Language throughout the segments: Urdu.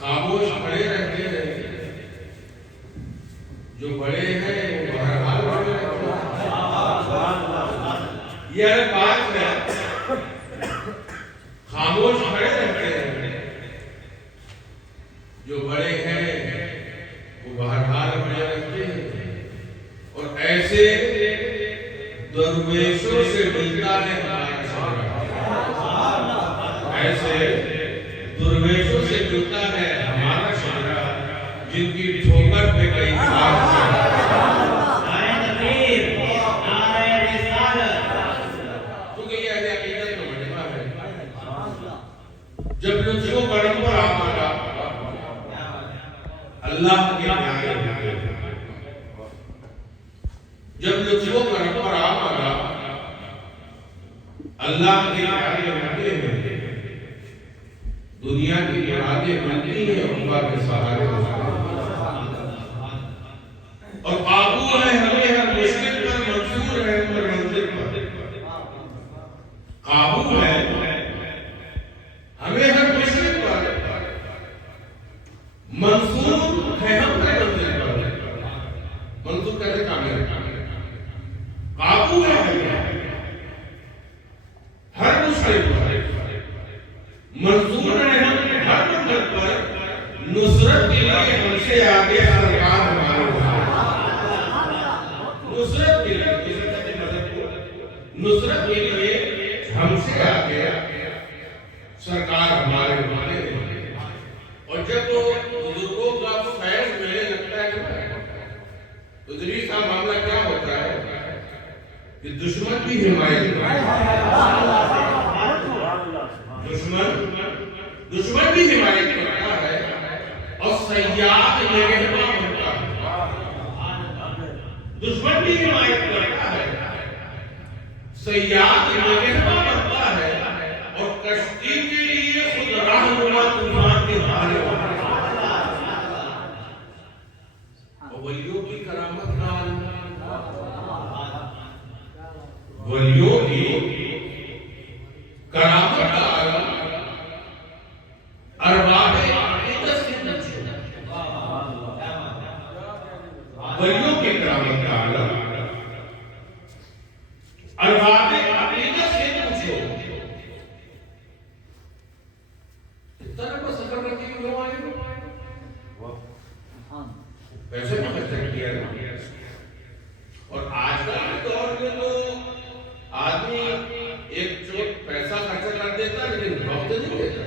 خاموش کھڑے رہتے ہیں، جو بڑے ہیں وہ بہرحال بڑے رہتے ہیں۔ یہ بات ہے، خاموش کھڑے رہتے ہیں، جو بڑے ہیں وہ بہرحال بڑے رہتے ہیں۔ اور ایسے درویشوں سے ملتا ہے ہمارا شجرہ، ایسے درویشوں سے ملتا ہے ہمارا شجرہ، جن کی ٹھوکر پہ کئی خاص کیونکہ یہ اہل عقیدت کا مجمع ہے۔ جب لطف و کرم پر آمانا اللہ کے پیارے ہیں، جب لطف و کرم پر آمانا اللہ کے پیارے ہوتے ہیں، دنیا کی مرادیں بنتی ہیں عقبہ کے سہارے ہوتے ہیں، اور قابو ہے ہمیں ہر مشکل پر، منصور ہے ہر منزل پر۔ قابو ہے ہمیں ہر مشکل پر، منصور ہے ہم ہر منزل پر۔ منصور کہتے کامل، قابو ہے ہر مشکل پر، منصور ہے ہم ہر منزل پر۔ نصرت کے لیے ہم سے آگے سرکار ہمارے، نصرت کے لیے، نصرت کے لیے ہم سے آگے سرکار ہمارے ہمارے ہیں۔ اور جب وہ بزرگوں کا فیض ملنے لگتا ہے تو ادریس کا معاملہ کیا ہوتا ہے کہ دشمن بھی حمایت کرتا ہے، دشمن بھی حمایت کرتا ہے، اور سیاد نگہباں ہوتا ہے۔ دشمن بھی حمایت کرتا ہے، سیاد نگہباں بنتا ہے، اور کشتی کے لیے خود رہنما طوفان کے بارے ہوتا ہے۔ اور ولیوں کی کرامت کا عالم، ولیوں کی کرامت کا عالم، ارباب عقیدت سے پوچھو، ولیوں کی کرامت کا عالم، ارباب عقیدت سے پوچھو۔ اتنا بس اکر رکھی کیوں آئے ہو؟ پیسے میں خرچہ کیا ہے۔ اور آج کل کے دور میں تو آدمی ایک چوٹ پیسہ خرچہ کر دیتا ہے لیکن وقت نہیں دیتا،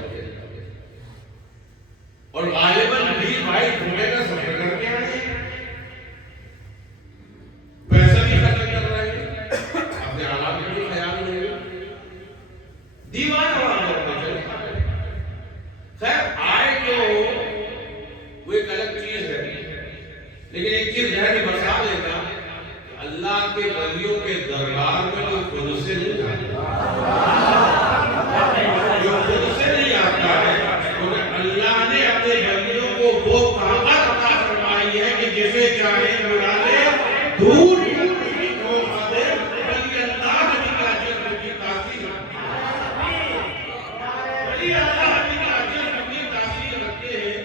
اور غالباً بھی بھائی گھومنے کا سفر کر کے آئے، پیسہ بھی خرچ کر رہے ہیں، اپنے آلات کا بھی خیال نہیں، دیوانہ والا ہوتے چلے۔ خیر آئے تو وہ ایک الگ چیز ہے، لیکن ایک چیز ذہن میں بسا لینا، اللہ کے ولیوں کے دربار میں کوئی خود سے نہیں آتا، جو خود سے نہیں آتا ہے، اللہ نے اپنے ولیوں کو وہ طاقت عطا فرمائی ہے کہ جسے چاہے بلا لے، دور کی کو قدر ولی اللہ نبی کا جسم کی تاثیر، ولی اللہ نبی کا جسم کی تاثیر رکھتے ہیں۔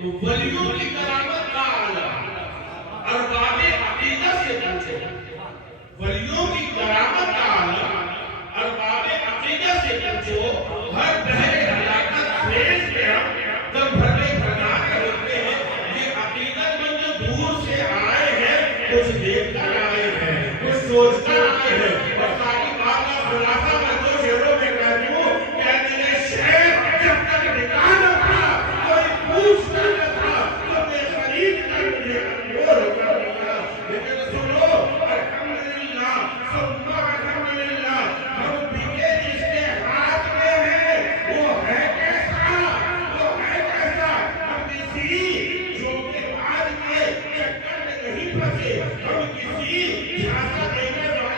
تو ولیوں کی کرامت کا عالم، ارباب عقیدت سے پوچھو، ولیوں کی کرامت کا عالم، ارباب عقیدت سے پوچھو۔ ہر بحر ہلاکت خیز میں ہم دم بھرے بھرا کر ہوتے ہیں، یہ عقیدت مند جو دور سے آئے ہیں، کچھ دیکھ کر آئے ہیں، کچھ سوچ کر آئے ہیں، اور ساری بات کا خلاصہ میں دو شعروں میں کہتی ہوں کہ دل شعر جب تک نکاح نہ تھا، کوئی پوچھتا نہ تھا، تو نے خرید کر مجھے انمول کر دیا۔ لیکن سنو الحمدللہ ثم الحمدللہ، ہم بکے جس کے ہاتھ میں ہیں وہ ہے کیسا، وہ ہے کیسا۔ ہم کسی جھونکے باز کے چکر میں نہیں پھنسے، ہم کسی جھانسا دینے والے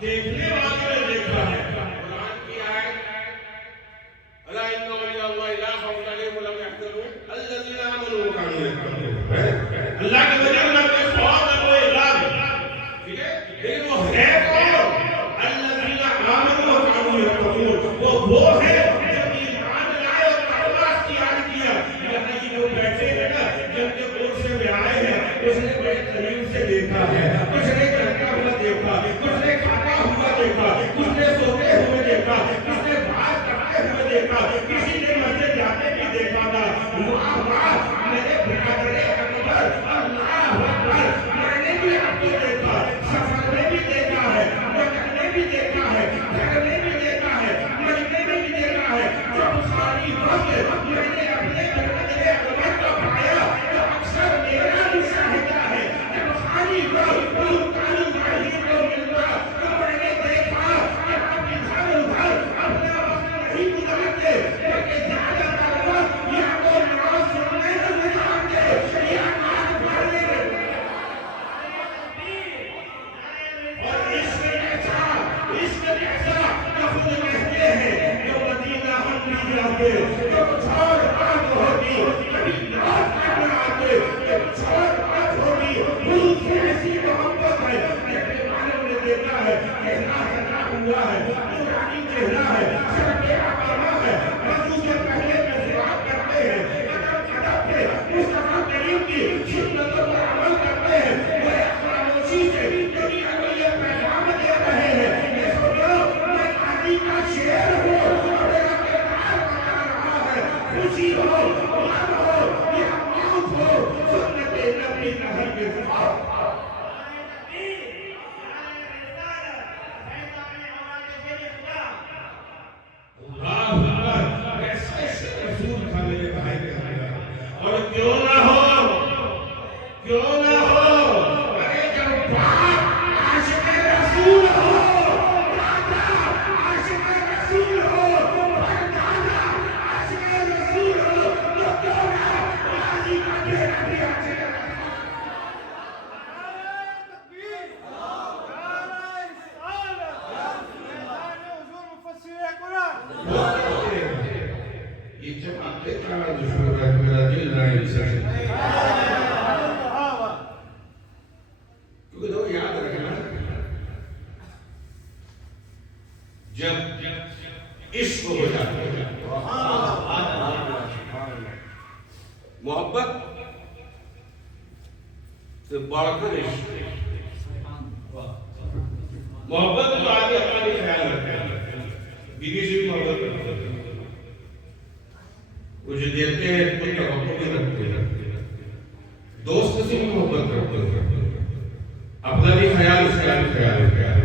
دیکھنے والوں نے دیکھا ہے۔ قرآن کی آیت الا ان اولیاء اللہ لا خوف علیہم ولا هم يحزنون الذین آمنوا وكانوا يتقون۔ اللہ کے وجہ میں فوت ہے وہ اعلان، ٹھیک ہے، لیکن وہ ہے کون؟ الذین آمنوا وكانوا يتقون، وہ ہے جب ایمان لائے اور تقویٰ اختیار کیا۔ یہاں یہ لوگ بیٹھے ہیں نا، جب کے کورس میں آئے ہیں، اس نے بڑے قریب سے دیکھا ہے، کچھ نے کرتا ہوا دیکھا، کچھ نے کھاتا ہوا دیکھا، کچھ نے سوتے ہوئے دیکھا، کچھ نے بات کرتے ہوئے دیکھا، کسی نے مسجد جاتے بھی دیکھا تھا۔ واہ واہ میرے برادر اکبر، اللہ اکبر، میں نے بھی آپ کو دیکھا، سفر میں بھی دیکھا ہے، مکہ میں بھی دیکھا ہے، گھر میں بھی دیکھا ہے، مدینے میں بھی دیکھا ہے۔ جب ساری وقت میں نے اپنے برادر اکبر کو پایا تو اکثر میرا مشاہدہ ہے، جب ساری وقت کالو بھائی کو ملتا تو میں نے دیکھا کہ آپ ادھر ادھر اپنا وقت نہیں گزارتے، بلکہ زیادہ تر وقت یا تو نماز سننے میں گزارتے یا کام کرنے میں۔ اور عشق ایسا کہ خود کہتے ہیں جو مدینہ ہم نہیں جاتے، جو کچھ اور بات ہوگی، کبھی لوٹ کر نہ آتے، جو کچھ اور بات ہوگی، حضور سے ایسی محبت ہے۔ دیکھنے والوں نے دیکھا ہے، چہرہ سجا ہوا ہے، نورانی چہرہ ہے، سر پہ عقامہ ہے، وضو سے پہلے مسواک کرتے ہیں، قدم قدم پہ مصطفیٰ کریم کی سنتوں پر عمل کرتے ہیں، وہ خاموشی سے دنیا کو یہ پیغام دے رہے ہیں کہ سنو میں علی کا شعر ہوں، میرا کردار بتا رہا ہے، خوشی ہو غم ہو یا موت ہو، سنت نبی کا ہرگز خوف۔ اور کیوں نہ ہو ارے جب باپ عاشق رسول ہو، دادا عاشق رسول ہو، پردادا عاشق رسول ہو، تو کیوں نہ غازی کا بیٹا بھی عاشق رسول ہو۔ یہ جب آپ دیکھا میرا دل نہ انسان، کیونکہ تو یاد رکھنا جب عشق ہو جاتا ہے، محبت سے بڑھ کر عشق، محبت تو آگے اپنا بھی خیال رکھتے ہیں، بیوی سے بھی محبت کرتے ہیں، وہ جو دیتے ہیں کوئی توقع بھی رکھتے ہیں، دوست سے بھی محبت کرتے ہیں، اپنا بھی خیال اس کا بھی خیال رکھتے ہیں،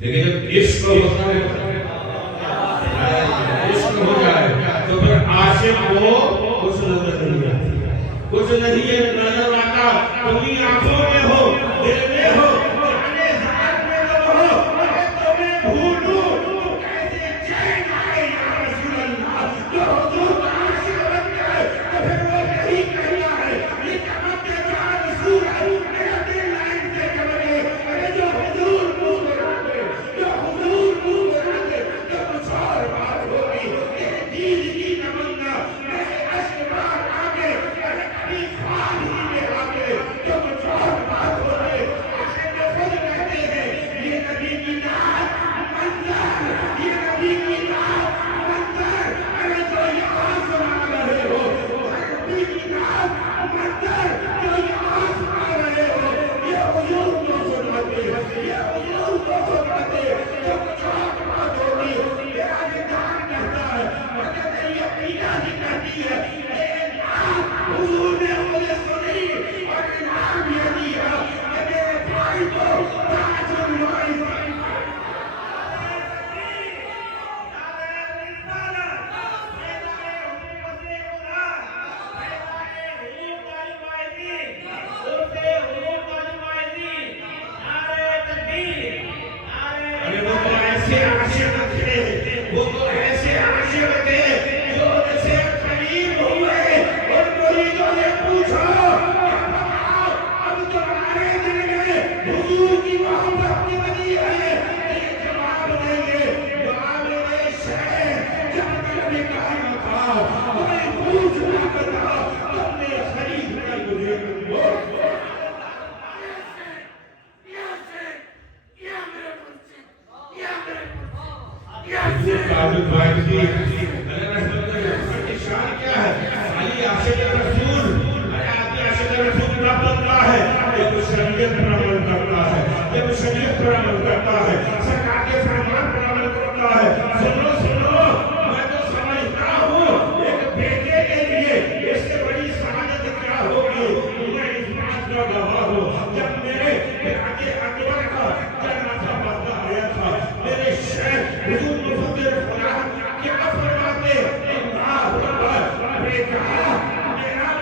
لیکن جب عشق ہوتا ہے، عشق ہو جائے تو پھر عاشق کو کچھ نظر نہیں آتی، کچھ نہیں نظر آتا، تمہیں آنکھوں میں ہو، دل میں ہو، جانے ہاتھ میں نہ ہو، اگر تمہیں بھولوں تو کیسے چین آئے یا رسول اللہ، جو حضور کا عاشق بن جائے تو پھر وہ یہی کہنا ہے، یہ چمک کے جہاں رسول ہے، میرا دل لائن سے چمکے، ارے جو حضور منہ بنا دے، جو حضور منہ بنا دے، جو کچھ اور بات ہوگی، میرے دل کی تمنا، میرے اشک بار آگے، ارے کبھی خواب ہی میں آگے، جو کچھ اور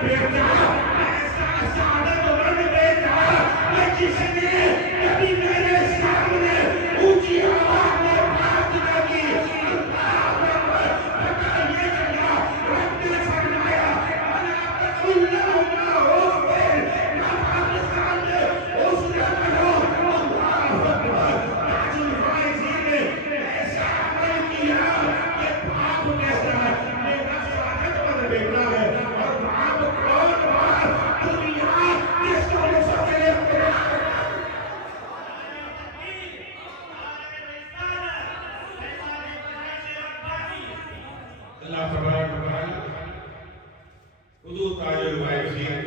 بیٹا ایسا سعادت مند بیٹا جس نے کبھی میرے سامنے اونچی آواز میں بات نہ کی اللہ اکبر پتہ یہ چلا رب نے فرمایا انا اللہ پاکستان میں اس نے پڑھو اللہ اکبر تاج الفائزین نے ایسا عمل کیا کہ باپ کہتا ہے میرا سعادت مند بیٹا ہے اور باپ کون باپ دنیا جس کو مفکر اللہ تبارک و تعالی حضور تاج الفائزین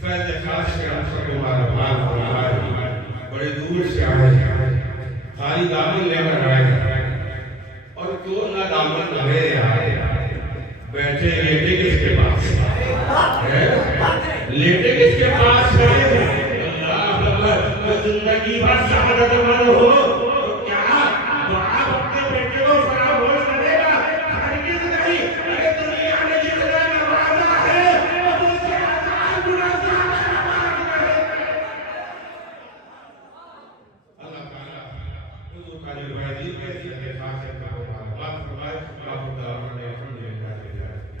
فیض خاص کے افسر کو مبارکباد فرمائے بڑے دور سے آئے خالی دامن لے کر آئے اور کیوں نہ دامن لے آئے بیٹھے لیٹے کس کے پاس لیٹے کس کے پاس ہے اللہ اکبر زندگی بھر سعادت مند ہو